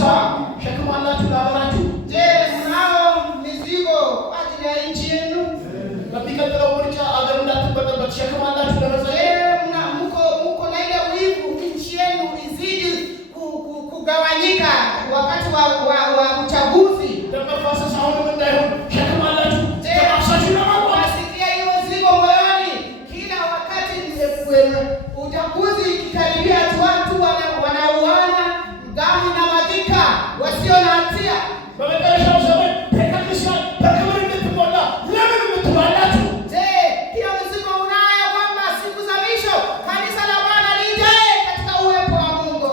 ሸክም አላችሁ ለሀገራችሁ? mnao mizigo kwa ajili ya nchi yenu? በሚቀጥለው ምርጫ አገር እንዳትበጠበጥ ሸክም አላችሁ ለመጸለይ? Mko na ile wivu nchi yenu izidi kugawanyika wakati wa uchaguzi. Mafasasa hapo ndayo ሸክም አላችሁ ተማሳችሁ ለማቋ wasikia hiyo mizigo moyoni kila wakati uchaguzi ikikaribia watu wanauana damu na madhika wasio na hatia. በመጨረሻው ዘመን ቤተክርስቲያን በክብር እንድትሞላ ለምን ምትባላችሁ? Hiyo mizigo unayo kwamba siku za mwisho kanisa la Bwana lijae katika uwepo wa Mungu.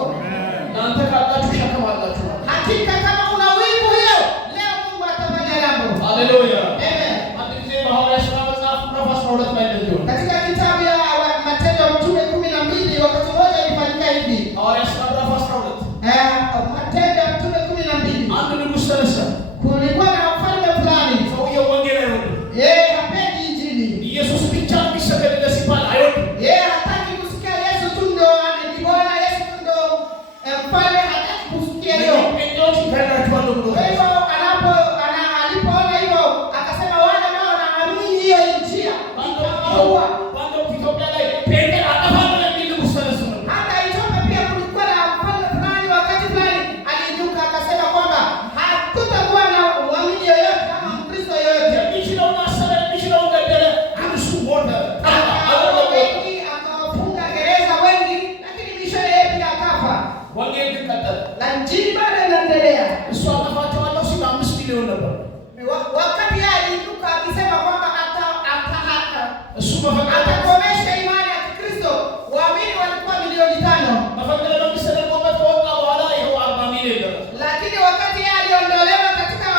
እናንተ ካላችሁ ሸክም አላችሁ። Hakika kama una wivu leo Mungu atafanya jambo. ሃሌሉያ። Amen. አንድ ጊዜ በሐዋርያት ሥራ መጽሐፍ ምዕራፍ 12 ላይ እንደዚህ ነው። Katika kitabu ya Matendo ya Mitume 12 wakati mmoja ilifanyika hivi. ሐዋርያት ሥራ ምዕራፍ 12 Matendo ya Mitume 12. አንድ ንጉሥ ተነሳ። Kulikuwa na mfalme fulani. ሰውየው ወንጌል አይወድም። Hapendi injili. ኢየሱስ ብቻ የሚሰገድለት ሲባል አይወድም። Hataki kusikia Yesu tu ndo ni Bwana, Yesu tu ndo mfalme, hataki kusikia hiyo. ጴንጤዎች ይከራቸዋል ብሎ Kwa hivyo alipoona hivyo akasema wale ambao wanaamini hiyo njia itawaua. ባንዶ ኢትዮጵያ ላይ ጴንጤ አጠፋለሁ የሚል ንጉሥ ተነሳ ነው። Hata Ethiopia pia kulikuwa na mfalme fulani wakati fulani aliinuka akasema kwamba hakutakuwa na muamini yoyote ama Mkristo yoyote. የሚችለውን አሰረ፣ የሚችለውን ገደለ፣ አንሱ ሞተ። Wengi akawafunga gereza wengi, lakini mwisho yeye pia akafa. ወንጌል ግን ቀጠለ። Na injili bado inaendelea. እሱ አጠፋቸዋለሁ ሲል 5 ሚሊዮን ነበር። Wakati yeye aliinuka akisema kwamba እሱ መፈቀደ atakomesha imani ya Kikristo, waamini walikuwa milioni 5. መፈቀደ መንግስት ተደርጎበት ከወጣ በኋላ ይኸው 40 ሚሊዮን ነበር። Lakini wakati yeye aliondolewa katika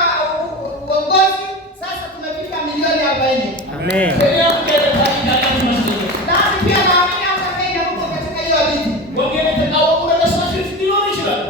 uongozi, sasa tumefika milioni 40. Amen. ኬንያ ከደታ ይዳላችሁ መስሎኝ Nasi pia naamini hata Kenya huko katika hiyo vitu. ወንጌል የተቃወሙ ነገስታቶች ሊኖሩ ይችላሉ።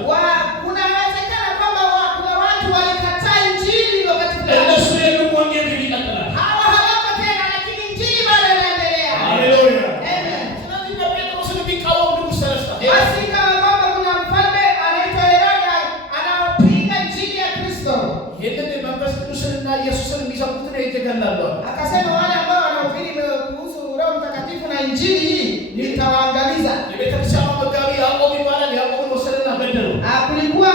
Kuna uwezekano kwamba kuna watu walikataa injili wakati fulani. እነሱ የሉም፣ ወንጌል ግን ይቀጥላል። Hawa hawako tena, lakini injili bado inaendelea. ሃሌሉያ። Amen. ስለዚህ ጴጥሮስን የሚቃወም ንጉሥ ተነሳ። Basi kama kwamba kuna mfalme anaitwa Herode anaopinga injili ya Kristo. ይህንን መንፈስ ቅዱስንና ኢየሱስን የሚሰሙትን ይገድላሉ። Akasema wale ambao wanahubiri kuhusu Roho Mtakatifu na injili hii nitawaangamiza. የቤተክርስቲያኑ መጋቢ ያዕቆብ ይባላል። ያዕቆብን ወሰደና ገደለው። Kulikuwa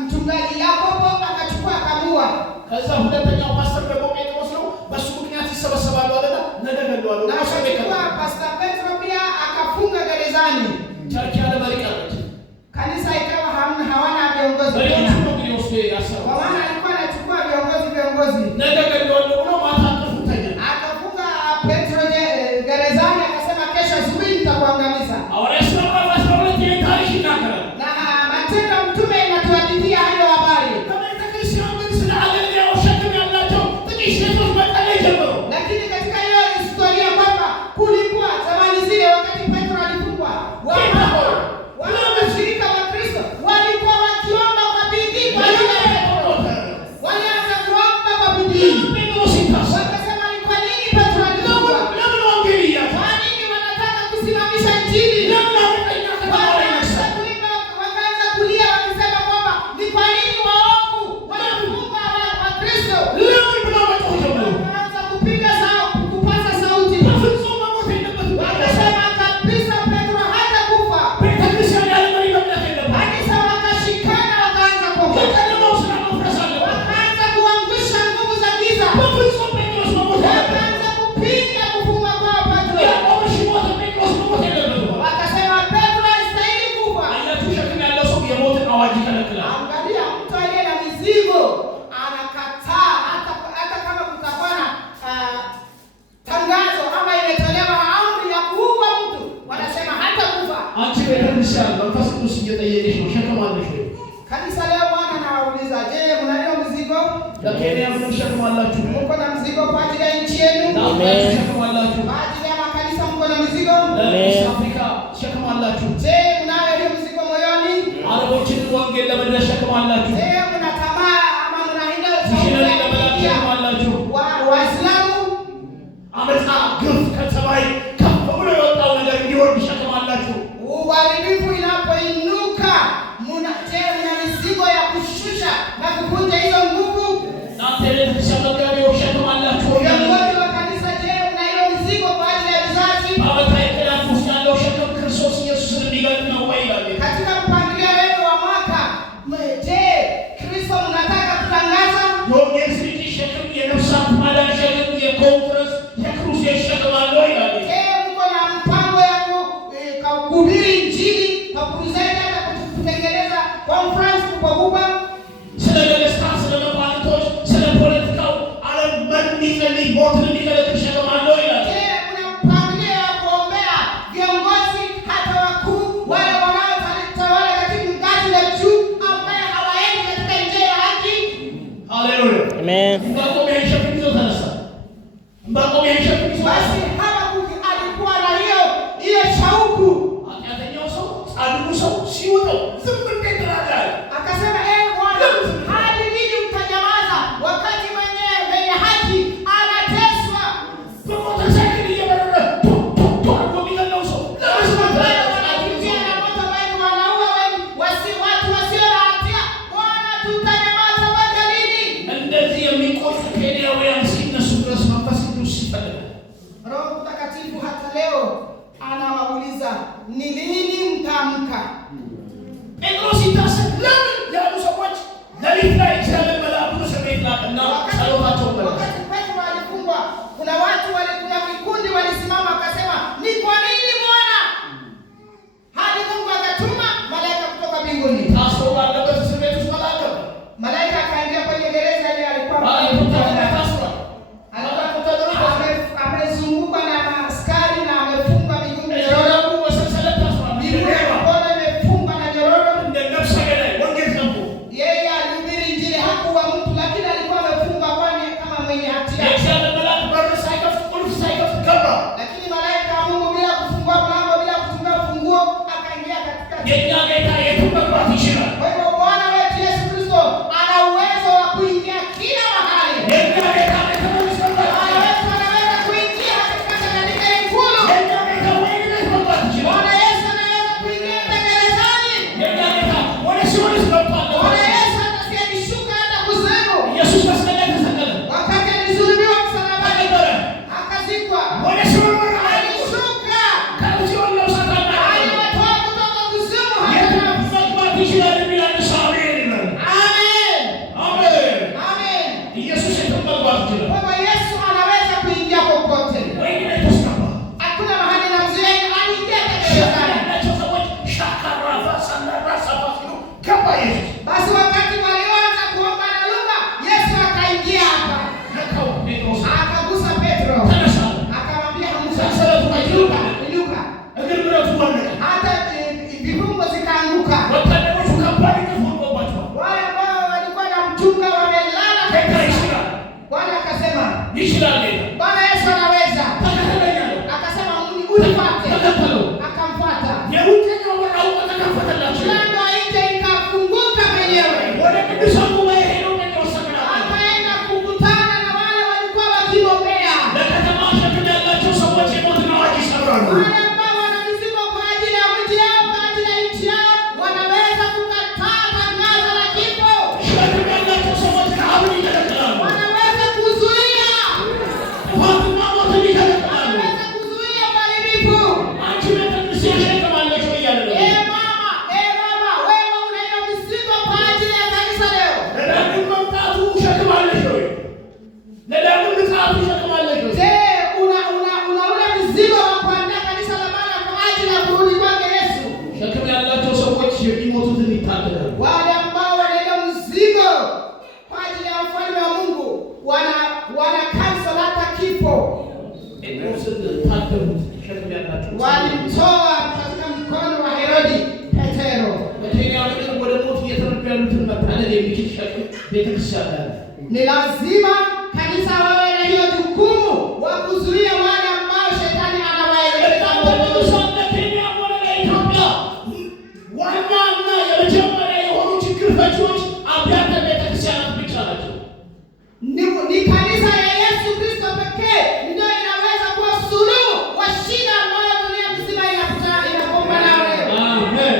mchungaji Yakobo akachukua akamua. ከዛ ሁለተኛው ፓስተር ደግሞ ጴጥሮስ ነው። በሱ ምክንያት ይሰበሰባሉ አለና ነገ ገድለዋል። Na akachukua Pastor Petro pia akafunga gerezani. ቸርች ያለ መሪ ቀረች። Kanisa ikawa hawana viongozi መሪዎቹ tena. ነው እንግዲህ ወስዶ ያሰሩ። Kwa maana alikuwa anachukua viongozi. ነገ ገድለዋለሁ ብሎ ማታ እንቅልፉ ተኛ። Akafunga Petro gerezani akasema kesho asubuhi nitakuangamiza. ሐዋርያት ሥራ ምዕራፍ 12 ይህን ታሪክ ይናገራል። Na Matendo ya Mitume inatuhadithia hiyo habari. በቤተክርስቲያን ግን ስለ አገልጋዮች ሸክም ያላቸው ጥቂት ሴቶች መጸለይ ጀመሩ። Lakini katika hiyo historia kwamba kulikuwa zamani zile wakati Petro alifungwa, wale washirika wa Kristo walikuwa wakiomba kwa bidii kwa yule Petro. Walianza kuomba kwa bidii. ጴጥሮስ ይታሰር። Wakasema ni kwa nini Petro alifungwa? ለምን ወንጌል እያለ Kwa nini wanataka kusimamisha injili? ለምን አመፀኛ ከተማ ላይ ነግሳል? Wakaanza kulia wakisema kwamba ni kwa nini waovu wanafunga wa Kristo? ለምን ብለው መጮህ ጀመሩ። Wakaanza kupiga kupaza sauti. በፍጹም መሞት የለበትም። Wakasema kabisa Petro hata kufa. ቤተክርስቲያን ያለ መሪ መምለክ የለበትም። Kanisa wakashikana wakaanza kuomba. የጨለማው ስራ መፍረስ አለበት። Wakaanza kuangusha nguvu za giza. በፍጹም ጴጥሮስ መሞት የለበትም። Wakaanza kupinga kufunga kwa Petro. ያዕቆብ እሺ ሞተ፣ ጴጥሮስ መሞት የለበትም። Wakasema Petro hastahili kufa. አያችሁ፣ ሸክም ያለው ሰው የሞትን አዋጅ ይከለክላል። Angalia mtu aliye na mizigo anakataa hata kama kutakuwa na tangazo ama imetolewa amri ya kuua mtu, wanasema hata kufa. አንቺ ቤተክርስቲያን መንፈስ ቅዱስ እየጠየቀሽ ነው፣ ሸክም አለሽ ወይ? Kanisa leo Bwana anawauliza, je, mnalio mzigo? ለኬንያ ምን ሸክም አላችሁ? Mko na mzigo kwa ajili ya nchi yenu? ለአፍሪካ ሸክም አላችሁ? Kwa ajili ya makanisa mko na mizigo? ለኢስት አፍሪካ ሸክም አላችሁ? Je, mnayo hiyo mzigo moyoni? አረቦችን ወንጌል ለመድረስ ሸክም አላችሁ? Je, mna tamaa ama mna hilo ሚሽነሪ ለመላክ ሸክም አላችሁ? Waislamu አመፃ፣ ግፍ ከሰማይ ከፍ ብሎ የወጣው ነገር እንዲወርድ ሸክም አላችሁ? uharibifu inapoinuka, mna mizigo ya Roho Mtakatifu hata leo anawauliza ni lini mtaamka? ጴጥሮስ ይታሰብ ለምን ያሉ ሰዎች ሌሊት ላይ እግዚአብሔር መልአኩን ሰሜት ላከና ጸሎታቸውን መለሰ። Wakati Petro alifungwa, kuna watu kuna vikundi walisimama wakasema, ni kwa nini Bwana? Hadi Mungu akatuma malaika kutoka mbinguni. ታስሮ ባለበት እስር ቤት ውስጥ መልአክ ገባ። Malaika akaingia kwenye gereza ile alikuwa ታስሯል። amezungukwa na askari na amefungwa miguu ጀሮዳቡ በሰንሰለት ታስሯል። mikono imefungwa na nyororo. እንደ ነፍሰ ገዳይ ወንጌል ሰብኮ Yeye alihubiri Injili, hakuwa mtu, lakini alikuwa amefungwa kwani kama mwenye hatia. የእግዚአብሔር መልአክ በር ሳይከፍት ቁልፍ ሳይከፍት ገባ። Lakini malaika wa Mungu bila kufungua mlango, bila kufunga funguo, akaingia katikati. የእኛ ጌታ የትም መግባት ይችላል። Kwa hivyo Bwana wetu Yesu Kristo ana uwezo wa kuingia kila mahali. የእኛ ጌታ ቤተመንግስት መግባት Bwana ይችላል። wetu anaweza kuingia katika ikulu. የእኛ ጌታ ወህኒ ቤት መግባት ይችላል። Bwana Yesu anaweza kuingia gerezani. የእኛ ጌታ ወደ ሲኦል ገብቷል። Bwana Yesu atashuka hata kuzimu. ኢየሱስ መስቀል ላይ ተሰቀለ፣ Wakati alisulubiwa msalabani, ተቀበረ፣ akazikwa, ወደ ሲኦል ወረደ። alishuka, ከሲኦል ነፍሳት አወጣ። aliwatoa kutoka kuzimu. የትም መግባት ይችላል የሚል አንድ ሰው አሜን ይበል። Amen. አሜን። Amen. ኢየሱስ የትም መግባት ይችላል። Kwa hivyo Yesu anaweza kuingia popote. ወህኒ ቤት ውስጥ ገባ። Hakuna mahali na mzee aliingia gerezani. ያላቸው ሰዎች ሻካራፋ ሳናራሳፋ ሲሉ ገባ ኢየሱስ። Basi wakati walioanza kuomba na lugha, Yesu akaingia hapa. ነካው ጴጥሮስ፣ Akagusa Petro. ተነሳ፣ Akamwambia Musa, ሰንሰለቱ inuka, አይችሉም፣ inuka. እግር ብረቱ ወለቀ። Hata vifungo zikaanguka. ወታደሮቹ ከባድ ግፍ ወርዶባቸዋል። Wale ambao walikuwa na mchunga wamelala. ጌታ ይችላል፣ Bwana akasema, ይችላል ጌታ። Bwana Yesu anaweza. ተከተለኝ አለው። Akasema unifuate. ተከተለው። Akamfuata. የውጭኛው በር አውቆ ተከፈተላቸው። Mlango wa nje ikafunguka mwenyewe. ወደ ቅዱሳን ጉባኤ ሄደው ጴጥሮስ ተገናኘ። Akaenda kukutana na wale walikuwa wakiombea. ለከተማ ሸክም ያላቸው ሰዎች የሞትን አዋጅ ይሰብራሉ። Wale ambao wana mizigo kwa ajili ya mji yao, kwa ajili ya nchi yao, wanaweza kukataa tangazo la kifo. ሸክም ያላቸው ሰዎች ረሃብን ይከለክላሉ። Wanaweza kuzuia. ጥፋትና ሞትን ይከለክላሉ። Wanaweza kuzuia uharibifu. አንቺ ቤተክርስቲያን ሸክም አለሽ ወይ እያለ ነው። Mama, wewe una hiyo mizigo kwa ajili ya kanisa leo. ለዳግም መምጣቱ ሸክም አለሽ ወይ? ለዳግም ምጽአቱ ሸክም አለሽ ወይ? Je, una ule mzigo wa kuandaa kanisa la Bwana kwa ajili ya kurudi kwake Yesu? ሸክም ያላቸው ሰዎች የሚሞቱትን ይታደጋሉ። Wale ambao wana hiyo mzigo kwa ajili ya ufalme wa Mungu wana cancel hata kifo. ጴጥሮስን ታደጉት። ሸክም ያላቸው Walimtoa katika mkono wa Herodi Petero. በኬንያ ምድር ወደ ሞት እየተረዱ ያሉትን መታደግ የሚችል ሸክም ቤተክርስቲያን አለ። Ni lazima kanisa wawe na hiyo jukumu wa kuzuia wale ambao shetani anawaelekeza moto. ቅዱሳን ለኬንያ ሆነ ለኢትዮጵያ ዋናና የመጀመሪያ የሆኑ ችግር ፈቺዎች አብያተ ቤተክርስቲያናት ብቻ ናቸው። Ni kanisa ya Yesu Kristo pekee ndio inaweza kuwa suluhu wa shida ambayo dunia nzima inakumbana nayo. አሜን።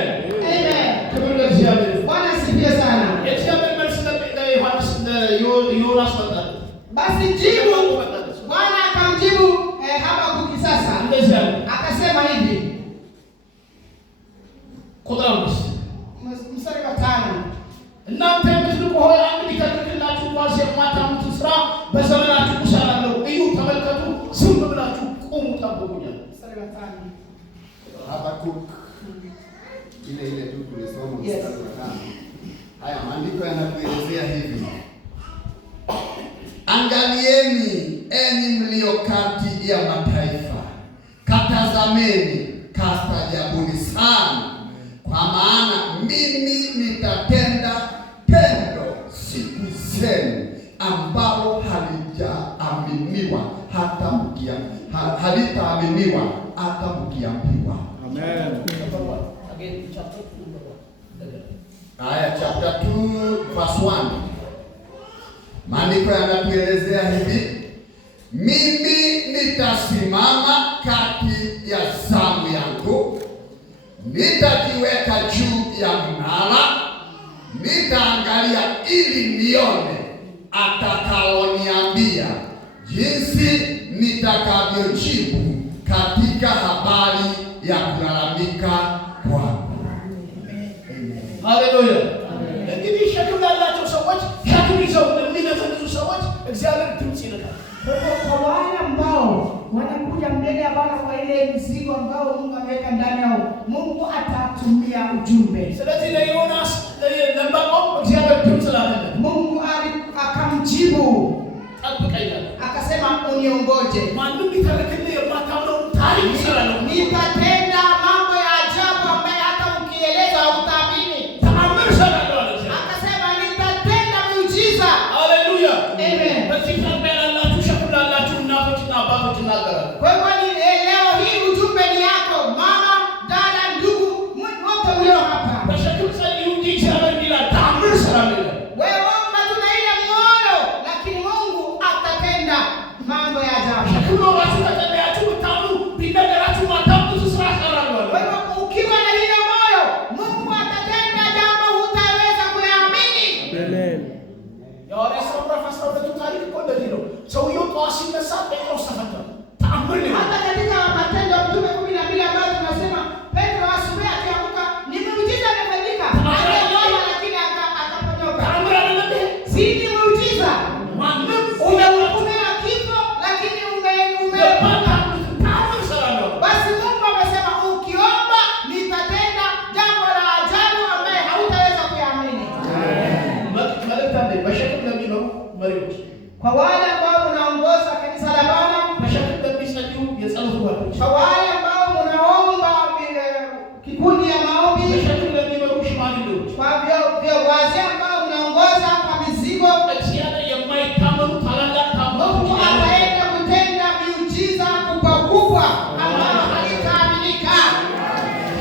Amen. ክብር ለእግዚአብሔር። Bwana asifiwe sana. የእግዚአብሔር መልስ ለዮሐንስ ለዮናስ መጣ። Basi jibu Bwana akamjibu Habakuki sasa. እንደዚህ አለ። Akasema hivi. ቁጥር 5 Mstari wa 5. እናንተ የምትንቁ ሆይ አንድ ሊተርክላችሁ እንኳን የማታምኑትን ስራ በዘመናችሁ እሰራለሁ። እዩ፣ ተመልከቱ፣ ዝም ብላችሁ ቁሙ፣ ጠብቁኛል። Mstari wa 5. Habakuk ile tu tulisoma Yes. mstari wa 5. Haya maandiko yanatuelezea hivi: angalieni enyi mlio kati ya mataifa, katazameni, kastaajabuni sana, kwa maana mimi nitatenda tendo siku zenu ambalo halitaaminiwa hata mkiambiwa. Amen. Aya, chapter 2 verse 1. Maandiko yanatuelezea hivi: mimi nitasimama kati ya zamu yangu, nitajiweka juu ya mnara, nitaangalia ili nione atakaloniambia jinsi nitakavyojibu katika habari ya kulalamika kwako. Haleluya. እንግዲህ ሸክም ያላቸው ሰዎች ሸክም ይዘው የሚነዘንዙ ሰዎች እግዚአብሔር ድምፅ ይልካል። Kwa wale ambao wanakuja mbele ya Bwana kwa ile mzigo ambao Mungu ameweka ndani yao, Mungu atatumia ujumbe. ስለዚህ ለዮናስ ለዕንባቆም እግዚአብሔር ድምፅ ላከለት። Mungu akamjibu ጠብቀኛል፣ akasema uniongoje. ማንም ቢተርክልህ የማታምነው ታሪክ ይሰራል። Nitatenda mambo ya ajabu ambayo hata ukieleza hutaamini. ተአምር እሰራለሁ አለ። Akasema nitatenda miujiza. ሃሌሉያ። Amen. በዚህ ቀን ያላችሁ ሸክም ላላችሁ እናቶችና አባቶች እናገራለሁ። Kwa hivyo leo hii ujumbe ni yako mama, dada, ndugu, wote mlio hapa. በሸክም ጸልዩ እንጂ እግዚአብሔር ይላል ተአምር እሰራለሁ። Wewe omba tu na ile moyo, lakini Mungu atatenda mambo ya ajabu. ሸክም ኖራችሁ ተጸለያችሁ ብታምኑ ቢነገራችሁ ማታምኑት ስራ እሰራለሁ አለ። Kwa hivyo ukiwa na ile moyo, Mungu atatenda jambo hutaweza kuamini. Amen. የሐዋርያት ሥራ ምዕራፍ 12 ታሪክ እኮ እንደዚህ ነው። ሰውየው ጠዋት ሲነሳ ጴጥሮስ ተፈታ። ተአምር ነው። Hata katika Matendo ya Mitume 12 ambayo tunasema Petro asubuhi akiamka ni muujiza umefanyika. Aliona lakini akaponyoka. ተአምር አይደለም ይሄ? Si ni muujiza. ማንም Umehukumiwa kifo lakini ተአምር እሰራለሁ። basi Mungu amesema ukiomba nitatenda jambo la ajabu ambaye hautaweza kuamini. መልእክት አለኝ በሸክም ለሚኖሩ መሪዎች፣ Kwa wale ambao mnaongoza kanisa la Bwana, በሸክም ለሚጸልዩ የጸሎት ጓዶች፣ kwa wale ambao mnaomba kikundi ya maombi, በሸክም ለሚኖሩ ሽማግሌዎች፣ kwa wazee ambao mnaongoza kwa mizigo, እግዚአብሔር የማይታመኑ ታላላቅ Mungu ታምራት ataenda kutenda miujiza kubwa kubwa ambayo haitaaminika.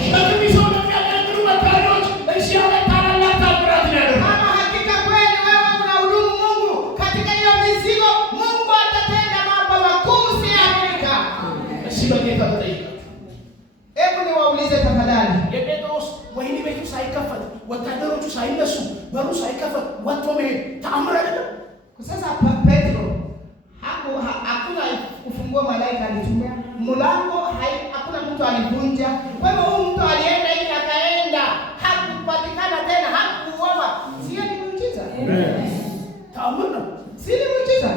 ሸክም ይዘው ለሚያገለግሉ መካሪዎች እግዚአብሔር ታላላቅ ታምራት ያደርጋል። Kama hakika kweli wewe unahudumu Mungu katika hiyo mizigo, Mungu atatenda mambo makuu usiyoaminika. እሺ በጌታ ተጠይቃችሁ Hebu niwaulize tafadhali. የጴጥሮስ ወህኒ ቤቱ ሳይከፈት ወታደሮቹ ሳይነሱ በሩ ሳይከፈት ወጥቶ መሄድ ተአምር አይደለም? Sasa Petro hakuna kufungua, malaika alitumia mlango, hakuna mtu alivunja. Kwa hivyo huyu mtu alienda ili akaenda, hakupatikana tena, hakuuawa. Sio ni muujiza? ተአምር ነው። Si ni muujiza?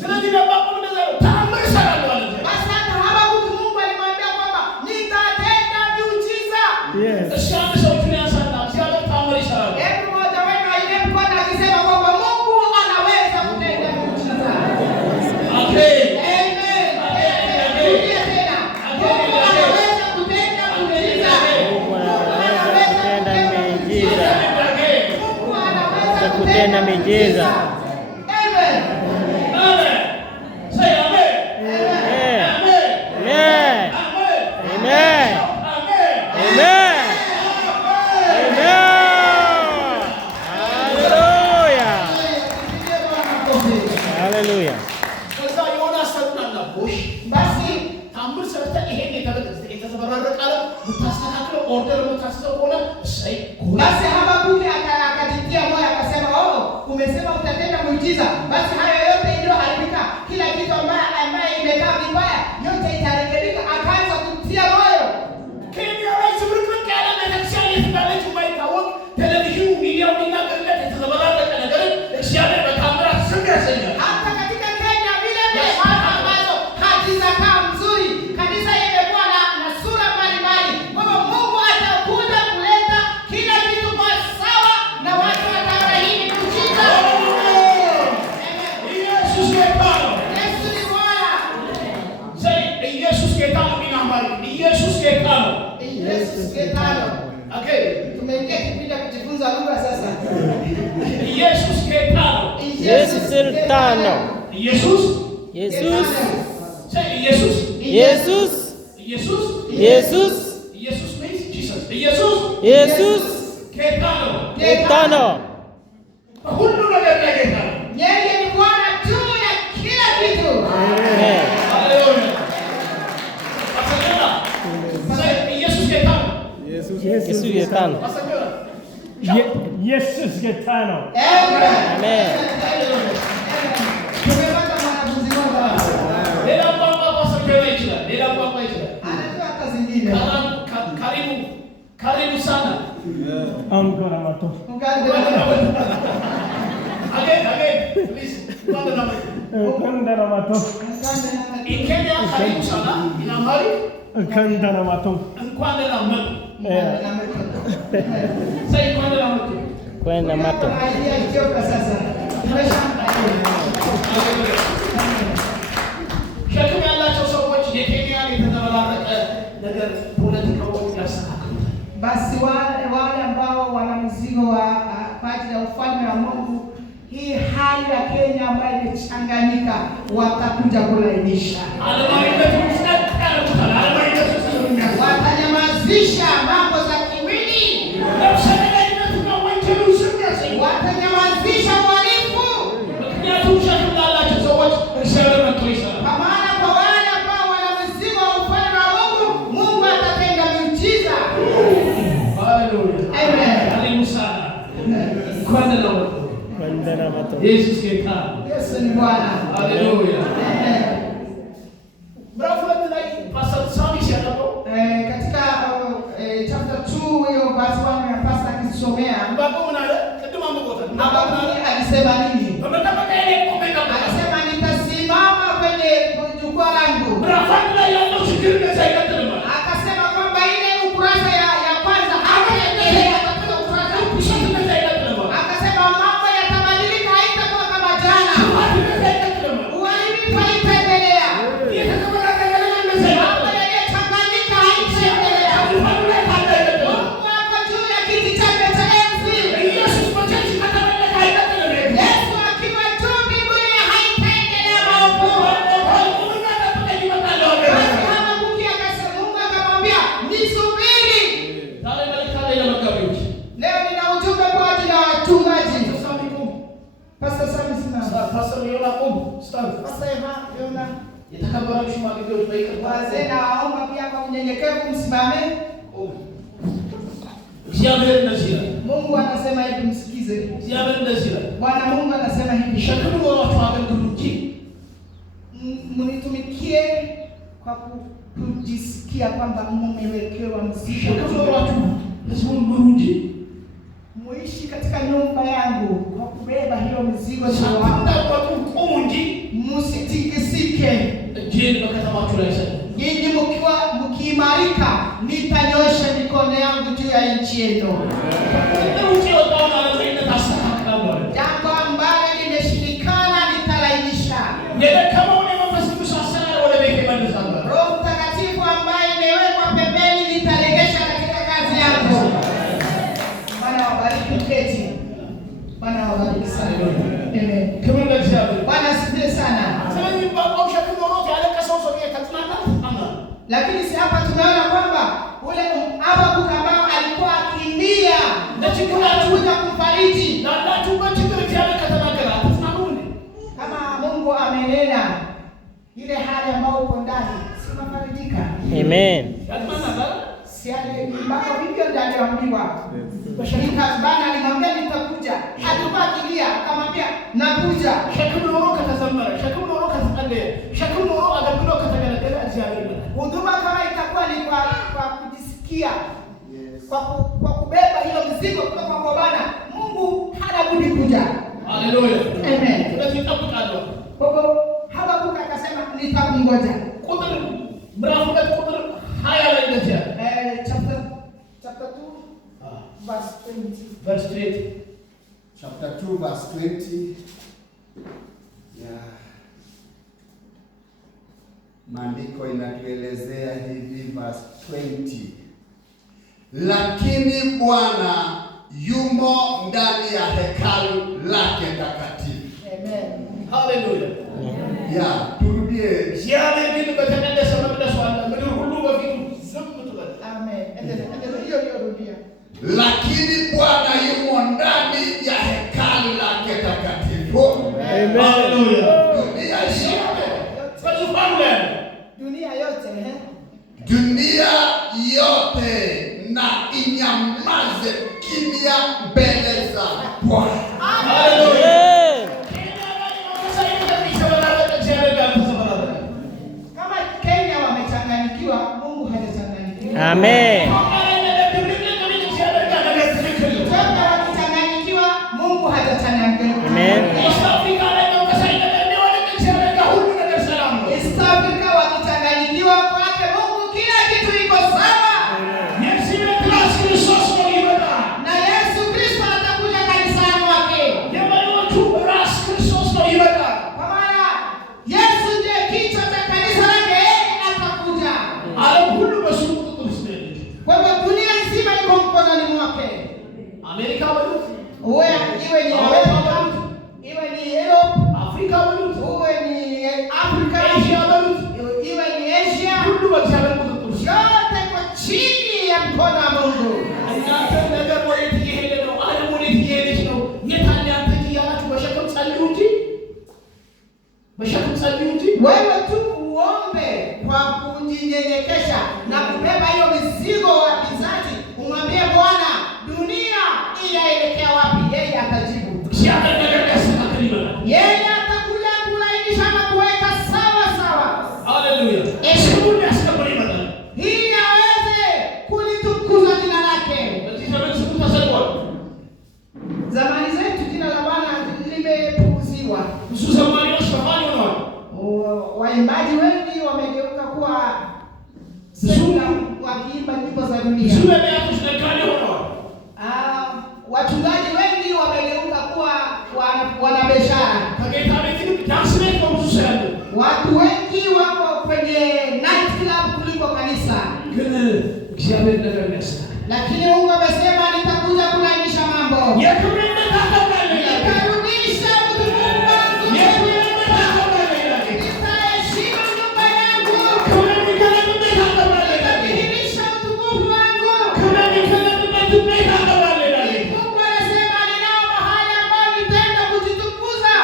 ስለዚህ ዕንባቆም እንደዛ ነው፣ ተአምር እሰራለሁ አለ። Basi hata Habakuki Mungu alimwambia kwamba nitatenda miujiza. Yes. እሺ አንድ ሰው እጁን ያንሳና እግዚአብሔር ተአምር ይሰራል። Hebu mmoja wenu ainue mkono akisema kwamba Mungu anaweza kutenda miujiza. አሜን። Amen. Rudia tena. Mungu anaweza kutenda miujiza. Mungu anaweza kutenda miujiza. Mungu anaweza kutenda miujiza. Amen. አሜን። say አሜን። Amen. አሜን። Amen. አሜን። Amen. አሜን። Amen. Amen. Hallelujah. Hallelujah. ከዛ ዮናስ ተጽናና። ቦሽ Basi ተአምር ሰርተህ ይሄን የተዘበራረቀ ዓለም ብታስተካክለው ኦርደር የምታስይዘው ከሆነ እሰይ ጎላ basi Habakuki akajitia moyo akasema, umesema utatenda muujiza. Basi hayo yote iliyoharibika, kila kitu ambaye imekaa vibaya, yote itarekebika. Akaanza kutia moyo. ኬንያ ላይ ዝብርቅርቅ ያለ ቤተክርስቲያን የት እንዳለች የማይታወቅ ቴሌቪዥኑ ሚዲያው የሚናገርለት የተዘበራረቀ ነገርን እግዚአብሔር በታምራት ዝም ያሰኛል። Hata katika Kenya vile vile mahali ambazo hazijakaa mzuri, kanisa imekuwa na sura mbalimbali. Kwa hivyo Mungu atakuja kuleta kila kitu kwa sawa na watu wataona hii ni muujiza. ኢየሱስ ጌታ ነው። Yesu ni Bwana. ዘይ ኢየሱስ ጌታ ነው። ሚናማሪ ኢየሱስ ጌታ ነው። Yesu Ketano. ኦኬ Tumeingia kipindi cha kujifunza lugha sasa. ኢየሱስ ጌታ ነው። Yesus Ketano. ኢየሱስ Jesus. ዘይ ኢየሱስ Jesus. ኢየሱስ Jesus. ኢየሱስ means Jesus ኢየሱስ Jesus ጌታ ነው። Ketano. ሁሉ ነገር ላይ ጌታ ነው። Yeye ni Bwana juu ya kila kitu. Amen. ሃሌሉያ አሰገና ዘይ ኢየሱስ ጌታ ነው። Yesu Ketano. አሰገና Yesus Getano. Amen. Amen. Tumepata mwanafunzi mmoja hapa. ሌላ nyingine. Karibu sana. Ancora amato. Again, please. Kandara amato. In Kenya, karibu sana. In Amharic, Kandara amato. Kwandala Mato. Say Kwandala Mato. Kwenda mato. Idea ichoka sasa. ሸክም ያላቸው ሰዎች የኬንያ የተዘበራረቀ ነገር ፖለቲካው ያስተካክሉ። Basi wale ambao wana mzigo wa kwa ajili ya ufalme wa Mungu, hii hali ya Kenya ambayo imechanganyika watakuja kulainisha. Watanyamazisha mambo za kimwili. Watanyamazisha uhalifu. Kwa maana kwa wale ambao wana mzigo wa ufalme wa Mungu, Mungu atatenda miujiza. Hallelujah. Amen. Karibu sana. Kwandala Mato. Kwenda mato. Yesu keta. Yesu ni Bwana. Hallelujah. Amen. Bravo tonight, Pastor Sami Shadabo. Katika chapter 2 hiyo verse 1 ya pastor akisomea, Baba unaona? Kitu mambo kote. Abakuri alisema nini? Tunataka kaile kumeka baba. Alisema nitasimama kwenye jukwaa langu. Bravo la yalo shikiri zaidi tena. Akasema kwamba ile ukurasa ya kwanza haitaendelea katika ukurasa wa pili. Akasema mambo yatabadilika, haitakuwa kama jana. Uharibifu haitaendelea. Mambo yaliyochanganyika haitaendelea. Mungu ako juu ya kiti chake cha enzi. Yesu akiwa juu mbinguni haitaendelea maovu. Basi Habakuki akasema, Mungu akamwambia nisubiri. Leo nina ujumbe kwa ajili ya wachungaji. Pastor Sami simama. Pastor Yona Kum, stand. Pastor Yona. Yatakabariki shumagio tubaika. Wazee nawaomba pia kwa unyenyekevu msimame. Siameni ndazira. Mungu anasema hivi, msikize. Siameni ndazira. Bwana Mungu anasema hivi, Shakuru wa watu wabenduruki. mnitumikie kwa kujisikia kwamba mmewekewa mzigo. Shakuru wa watu lazima mrudi. Muishi katika nyumba yangu kwa kubeba hiyo mzigo Shakuru wao. watu kundi. Msitikisike. Jeni bakata watu raisa. Nyinyi mkiimarika, nitanyosha mikono yangu juu ya nchi yenu. Jambo ambalo limeshindikana nitalainisha. Roho Mtakatifu ambaye imewekwa pembeni nitaregesha katika kazi yangu. Bwana wabariki keti. Bwana wabariki sana. Amen. Bwana asifiwe sana. Lakini si hapa tumeona kwamba ule Habakuki ambao alikuwa akilia na chakula kuja kumfariji. Kama Mungu amenena ile hali ambayo uko ndani, si unafarijika. Amen. Si mpaka hivyo ndio aliambiwa. Shirika bana alimwambia nitakuja. Alikuwa akilia akamwambia nakuja. Huduma kama itakuwa ni kwa kujisikia, kwa kubeba hilo mzigo kutoka kwa Bwana, Mungu hana budi kuja. Hallelujah. Amen. Tunazitakutajwa. Kwa hivyo Habakuki akasema nitakungoja. Chapter 2 verse 20. Chapter 2 verse 20. Yeah. Maandiko inatuelezea hivi verse 20. Lakini Bwana yumo ndani ya hekalu lake takatifu. Amen. Hallelujah. Yeah, turudie. Amen. Endelea hiyo rudia. Lakini Bwana yumo ndani ya hekalu lake takatifu. Amen. Hallelujah. Dunia yote na inyamaze kimya mbele za Bwana. Hallelujah. Kama Kenya wamechanganyikiwa, Mungu hajachanganyikiwa. Amen. Toka wakichanganyikiwa, Mungu hatachanganyikiwa. Amen. East Africa wakichanganyikiwa kwake Mungu kila kitu iko sawa. Na Yesu Kristo atakuja kanisani wake. Kwa maana Yesu ndiye kichwa cha kanisa lake, yeye atakuja. Kwa hivyo dunia nzima iko mkononi mwake. Uwe iwe ni Amerika, iwe ni Europe, uwe ni Afrika, iwe ni Asia, yote kwa chini ya mkono wa Mungu. Wewe tu uombe kwa kujinyenyekesha na kubeba hiyo mizigo wa kizazi, umwambie Bwana, dunia inaelekea wapi? Yeye atajibu. Yeye atakuja kulainisha na kuweka sawa sawa. Hii aweze kulitukuza jina lake. Zamani zetu jina la Bwana limepuuziwa. Waimbaji wengi wamegeuka kuwa wakiimba nyimbo za dunia. Wachungaji wengi wamegeuka kuwa wanabiashara. Watu wengi wako kwenye night club kuliko kanisa. Lakini Mungu amesema nitakuja kulainisha mambo. Nitarudisha utukufu wangu. Nitaheshimu nyumba yangu. Nitadhihirisha utukufu wangu. Mungu anasema ninao mahali ambapo nitaenda kujitukuza.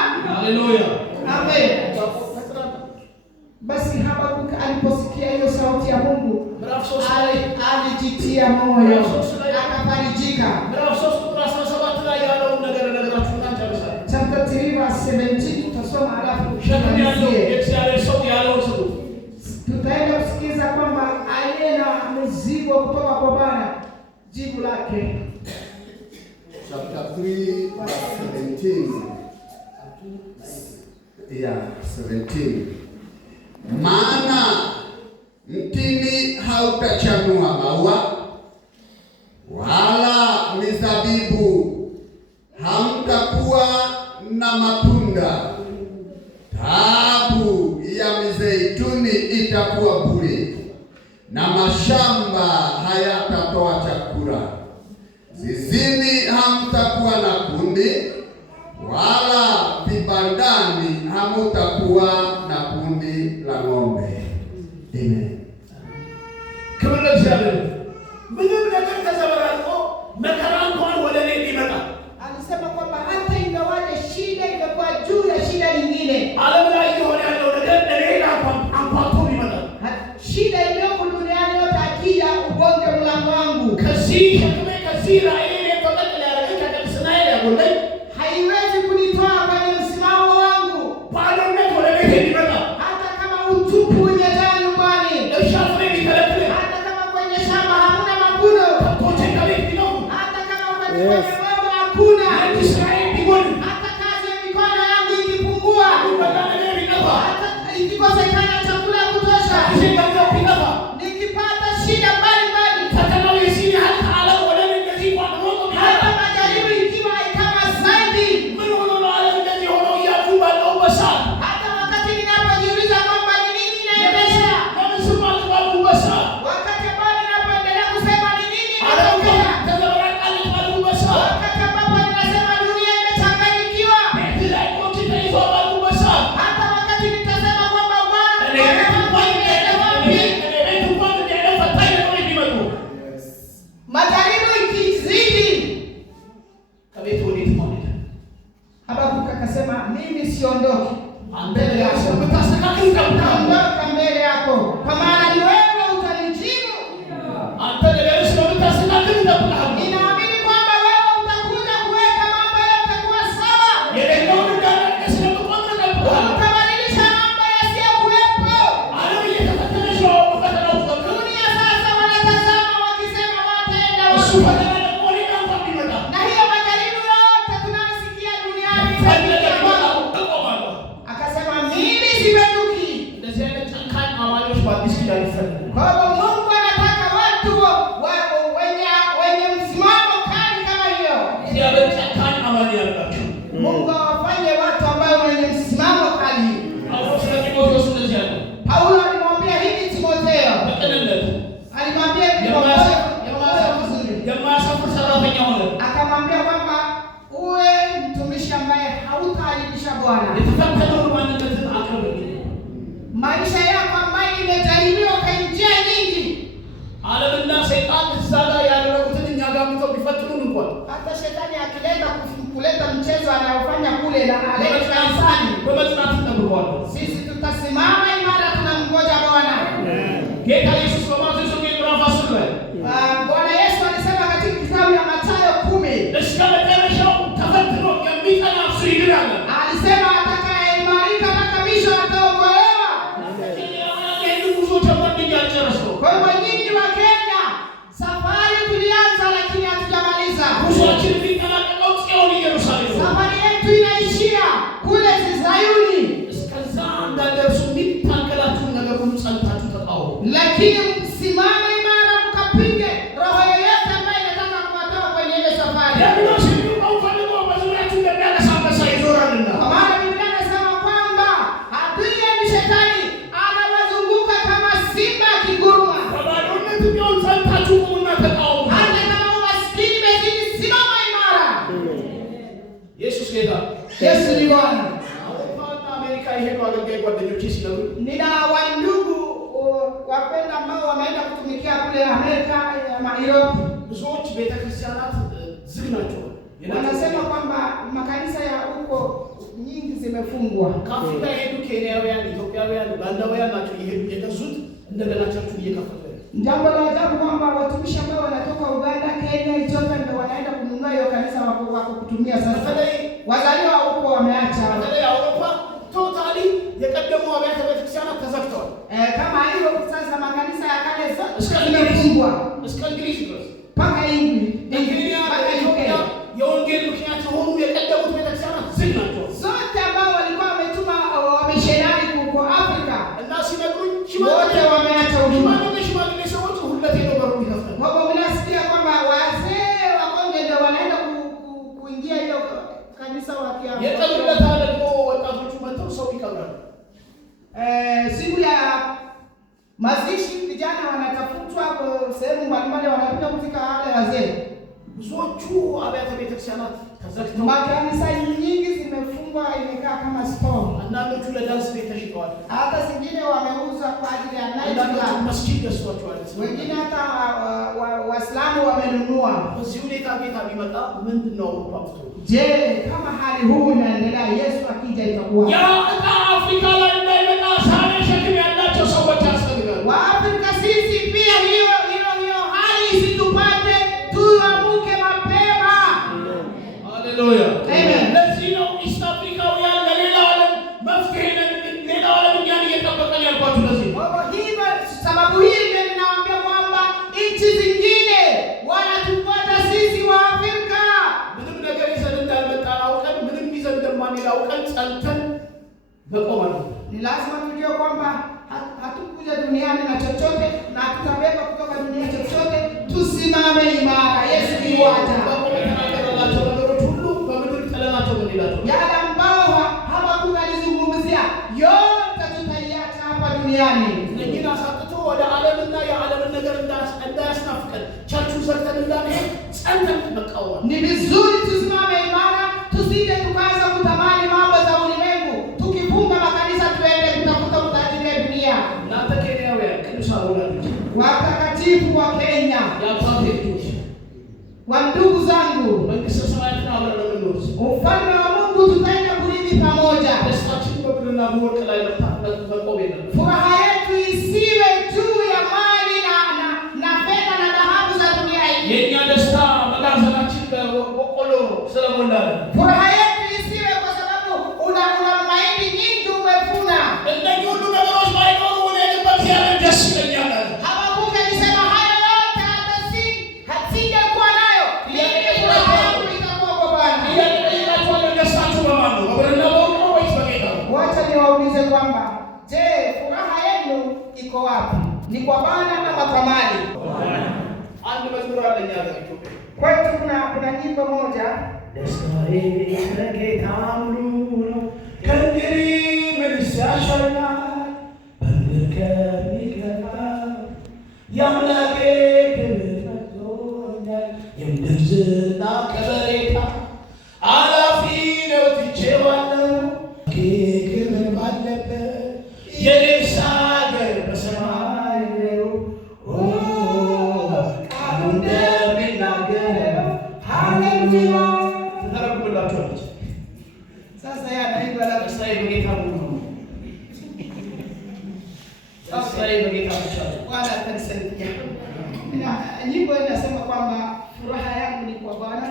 Amen. Basi Habakuk aliposikia hiyo sauti ya Mungu, alijitia moyo, akafarijika. Chapter 3 verse 17 tutasoma alafu tutaenda kusikiza kwamba aliye na mzigo kutoka kwa Bwana jibu lake. Chapter 3 verse 17. Yeah, 17. Maana mtini hautachanua maua, wala mizabibu hamtakuwa na matunda. Taabu ya mizeituni itakuwa bure, na mashamba hayatatoa chakula. Zizini hamtakuwa na kundi, wala vibandani hamutakuwa na kundi la ng'ombe. Amen. Alisema kwamba hata ingawaje shida imekuwa juu ya shida nyingine, shida iliyoko duniani yote akija ugonge mlango wangu, haiwezi kunitoa kwenye msimamo wangu. Hata kama utupu umejaa nyumbani, hata kama kwenye shamba hamuna mavuno, hata kama kwenye mambo hakuna, hata kazi ya mikono yangu ikipungua, hata ikikosekana chakula ya kutosha, nikipata shida mbalimbali, hata majaribu ikiwa ikawa zaidi, hata wakati ninapojiuliza kwamba ni nini inaendelea, wakati ambao ninapoendelea kusema ni nini inatokea, Kwa hivyo Mungu anataka watu wenye msimamo kali kama hiyo. Mungu awafanye watu ambao wenye msimamo kali. Paulo alimwambia hivi Timotheo. Alimwambia akamwambia kwamba uwe mtumishi ambaye hautaharibisha Bwana. Maisha yako ambayo imejaribiwa kwa njia nyingi. Hata shetani akileta kuleta mchezo anayofanya kule na aleta kanisani. Sisi tutasimama imara tunamngoja Bwana. Bwana Yesu alisema katika kitabu ya Mathayo 10. Alisema atakayeimarika mpaka mwisho ataokolewa. Kwa hivyo nyinyi wa Kenya, safari tulianza lakini hatujamaliza. Safari yetu inaishia kule Zayuni. Lakini msimame imara mkapinge roho yoyote ambayo inataka kuwatoa kwenye ile safari. Kwa maana Biblia inasema kwamba adui ni shetani anawazunguka kama simba akiguruma. Hata kama umaskini umezidi, simama imara. Yesu ni Bwana. Nina wandugu wapenda ambao wameenda kutumikia kule Amerika ya Europe. Wanasema kwamba makanisa ya huko nyingi zimefungwa. Jambo la ajabu kwamba watumishi ambao wanatoka Uganda, Kenya, Ethiopia ndio wanaenda kununua hiyo kanisa wako kutumia sasa. Wazaliwa huko wameacha. Kama hiyo sasa makanisa ya kale zimefungwa. Paka zote ambao walikuwa wametuma wamishonari huko Afrika wote wameacha huduma. Wao mnasikia kwamba wazee wa Kongo ndio wanaenda kuingia hiyo kanisa wakiamua. Siku ya mazishi vijana wanatafutwa kwa sehemu mbalimbali, wanakuja kufika wale wazee. Makanisa nyingi zimefungwa, imekaa kama store. Hata zingine wameuza kwa ajili ya night club. Wengine hata Waislamu wamenunua. Je, kama hali huu inaendelea, Yesu akija itakuwa? Waafrika sisi pia hiyo hali isitupate, tuamke mapema. Haleluya. Amen. Sababu hii ndio ninawaambia kwamba nchi zingine wanatufuata sisi wa Afrika. Ni lazima tujue kwamba hatukuja duniani na chochote na tutabeba kutoka dunia chochote. Tusimame imara. Yesu ni waja. Yale ambao hawakuzungumzia yote tutaiacha hapa duniani. Ni vizuri tusimame imara, tusije tukaanza kutamani mambo za ulimwengu. Tukifunga makanisa tuende kutafuta utajiri wa dunia. Watakatifu wa Kenya, wa ndugu zangu, ufalme wa Mungu tutaenda kurithi pamoja. Furaha yetu isiwe juu ya mali na fedha na dhahabu za dunia hii. Furaha yetu isiwe kwa sababu una mahindi nyingi umevuna. Habakuki alisema hayo yote hatingekuwa nayo. Furaha yangu itakuwa kwa Bwana. Wacha niwaulize kwamba je, kwa Bwana ama kwa mali? አንድ መዝሙር አለኝ አለ ኢትዮጵያ Kwetu kuna nyimbo moja, ደስታዬ ለጌታ ሙሉ ነው ከእንግዲህ ምንስ ያሻኛል በምድር ከሚገባው የአምላኬ ክብር መጥቶኛል የምድር ዝና ከበሬታ አላፊ ነው ትቼዋለሁ ክብር ባለበት የኔስ አገር በሰማይ ነው ቃሉ እንደሚናገረው ሃሌሉያ ተተረጉምላችኋለች። sasa yanaimba la ደስታዬ በጌታ ሙሉ ነው ደስታዬ በጌታ ብቻ ነው Bwana atanisaidia. Nyimbo inasema kwamba furaha yangu ni kwa Bwana.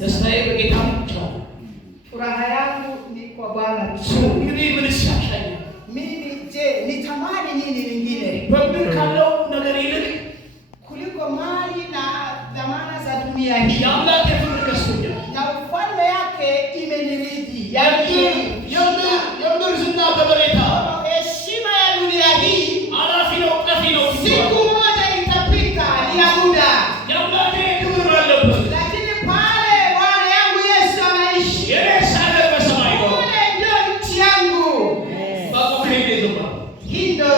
ደስታዬ በጌታ ብቻ ነው Furaha yangu ni kwa Bwana. እንግዲህ ምንስ ያሻኛል Mimi je, nitamani nini lingine በምድር ካለው ነገር ይልቅ kuliko mali na dhamana za dunia hii? የአምላክ ፍቅር ገዝቶኛል Na ufalme yake imeniridhi. የምድር ዝና ከበሬታ Heshima ya dunia hii አላፊ ነው ጠፊ ነው siku moja itapita, ni ya muda. የአምላኬ ክብር ባለበት Lakini pale Bwana yangu Yesu anaishi, የኔስ አገር በሰማይ ነው kule ndio nchi yangu. በቁም ሄደ ይዘማ Hii ndio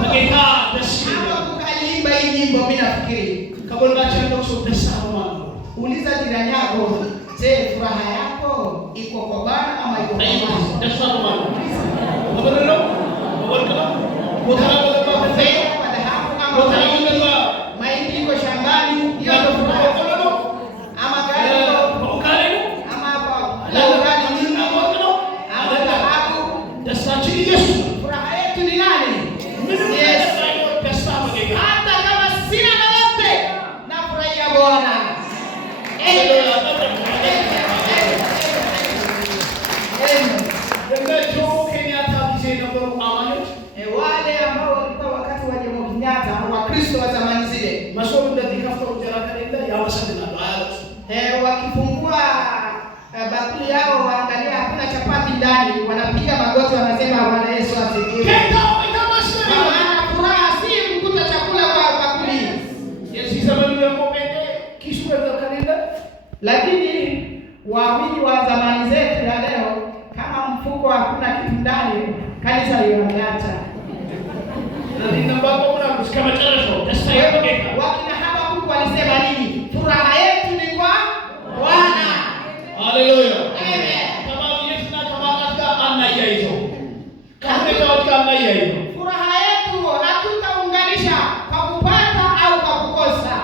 በጌታ ደስ hapa ይላል kukalimba hii nyimbo. Mimi nafikiri ከጎናችን ያለው ሰው ደስታ ነው ማለት ነው uliza jirani yako, je, furaha yako iko kwa Bwana ama iko kwa mali? ደስታ ነው ማለት ነው ከብር ነው ከወርቅ ነው ቦታ ገባ Fedha, kwa dhahabu ama ቦታ mahindi? ገባ Mahindi iko shambani, hiyo ndio furaha yako? Ama gari iko, በውካሌ ነው ama kwa gari nyingi, ወርቅ ነው ama dhahabu? ደስታችን ኢየሱስ ነው Furaha yetu ni nani? ምንም Yes. ደስታ በጌታ Hata kama sina lolote, nafurahia Bwana. እንደ ጆሞ ኬንያታ ጊዜ የነበሩ አማኞች Wale ambao walikuwa wakati wa Jomo Kenyatta, Wakristo wa zamani zile, መሶብ እንደዚህ ከፍተው እንጀራ ከሌለ ያመሰግናሉ አያለቅሱ wakifungua bakuli yao waangalia hakuna chapati ndani, wanapiga magoti, wanasema Bwana Yesu asifiwe. ጌታ ሆይ ተመስገን Maana furaha si kukuta chakula kwa bakuli. የዚህ ዘመኑ ደግሞ ጴንጤ ኪሱ ገንዘብ ከሌለ Lakini waamini wa zamani zetu ya leo, kama mfuko hakuna kitu ndani, kanisa limeacha. ስለዚህ ነባቆ ምናምን እስከ መጨረሻው ደስታዬ በጌታ Wakina Habakuku walisema nini? Furaha yetu ni kwa Bwana. ሃሌሉያ Amen. ከማግኘትና ከማጣት ጋር አናያይዘው ከሁኔታዎች ጋር አናያይዘው Furaha yetu hatutaunganisha kwa kupata au kwa kukosa.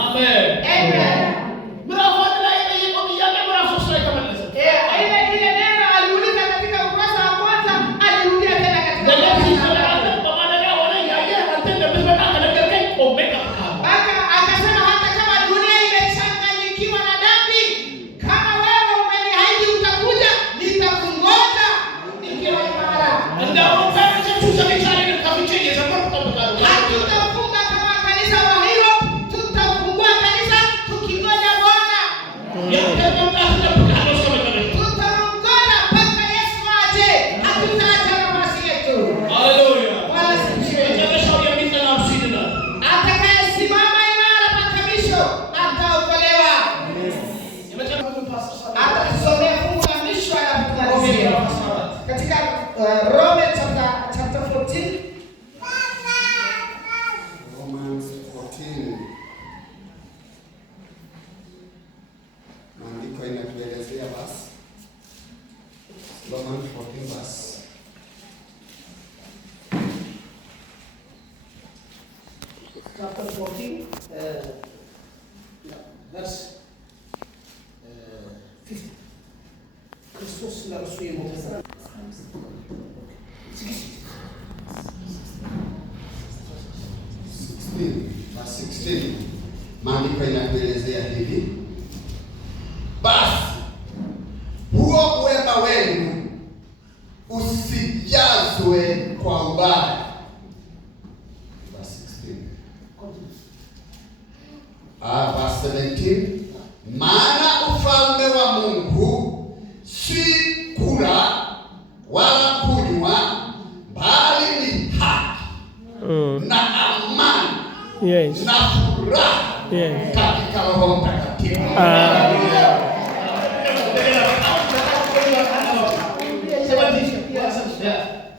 አሜን Amen. ምዕራፍ አንድ ላይ የጠየቀው ጥያቄ ምዕራፍ 3 ላይ ተመለሰ Ile neno aliuliza katika ukurasa wa kwanza, alirudia tena katika ነገር ukurasa wa ሲሰራለ pili. በማደሪያ ሆነ ያየ አንተ እንደምትመጣ ከነገርከኝ ቆሜ ጠብቃለሁ Mpaka akasema hata kama dunia imechanganyikiwa na dhambi, kama wewe umeniahidi utakuja, nitakungoja nikiwa imara. እንደ አውሮፓውያኖቹ ዘመቻለን ከፍቼ እየዘመርኩ ጠብቃለሁ Hatutafunga kama kanisa wa hilo, tutafungua kanisa tukingoja Bwana. ያንተ መምጣት እጠብቃለሁ እስከ መጨረሻ Tutamngoja mpaka Yesu aje, hatutaacha nafasi yetu. ሃሌሉያ Bwana asifiwe. መጨረሻው የሚጠና እርሱ ይድናል Atakayesimama imara mpaka mwisho ataokolewa. የመጨረሻው ፓስተር Atatusomea fungu la mwisho alafu tumalizie. Katika Rome chapter 14. Romans 14. Maandiko inatuelezea basi. Romans 14 basi. chapter 14 verse 50 ክርስቶስ ለእርሱ የሞተ ስራ Verse 16. Maandiko inatuelezea hivi. Basi huo wema wenu usijazwe kwa ubaya. Verse 16. Verse 17. Maana ufalme wa Mungu si kula wala kunywa, bali ni haki na Yes. na furaha Yes. katika Roho Mtakatifu.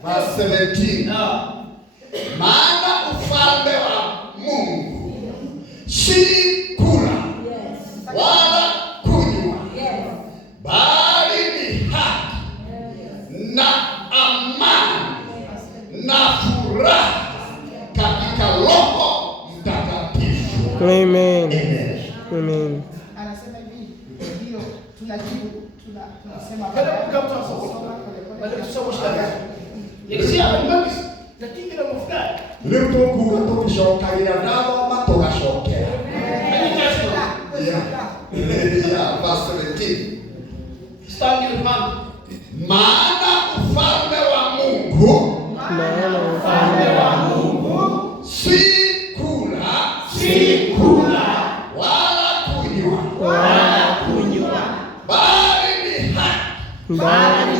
Verse 17. Maana ufalme wa Mungu si kula wala kunywa, bali ni haki na amani na furaha katika Roho Mtakatifu. Amen. Amen. Anasema hivi, ndio tunajibu tunasema Rĩu tũkuga tũgĩcokagira ndathoma tũgacokera. Verse 17. Maana ufalme wa Mungu si kula wala kunywa, bali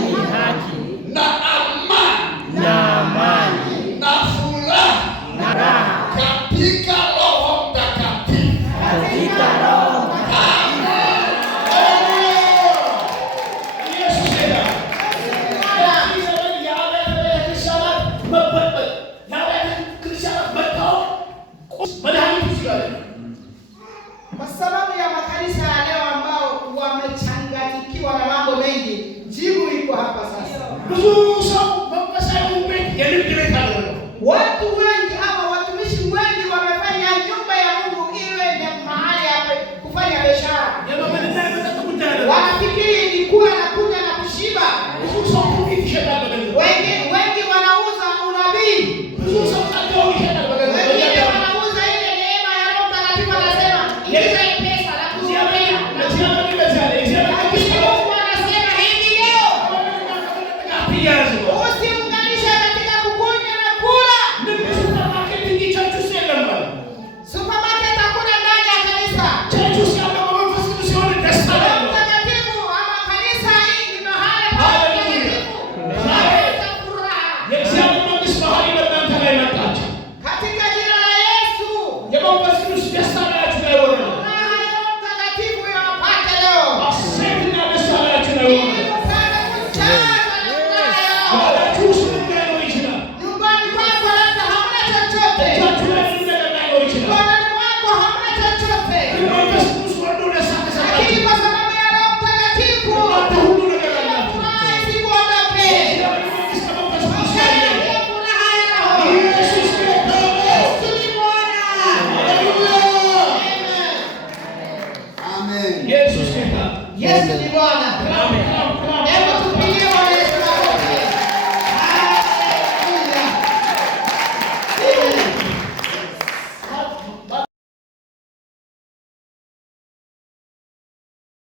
ni haki na amani na furaha katika Roho Mtakatifu. But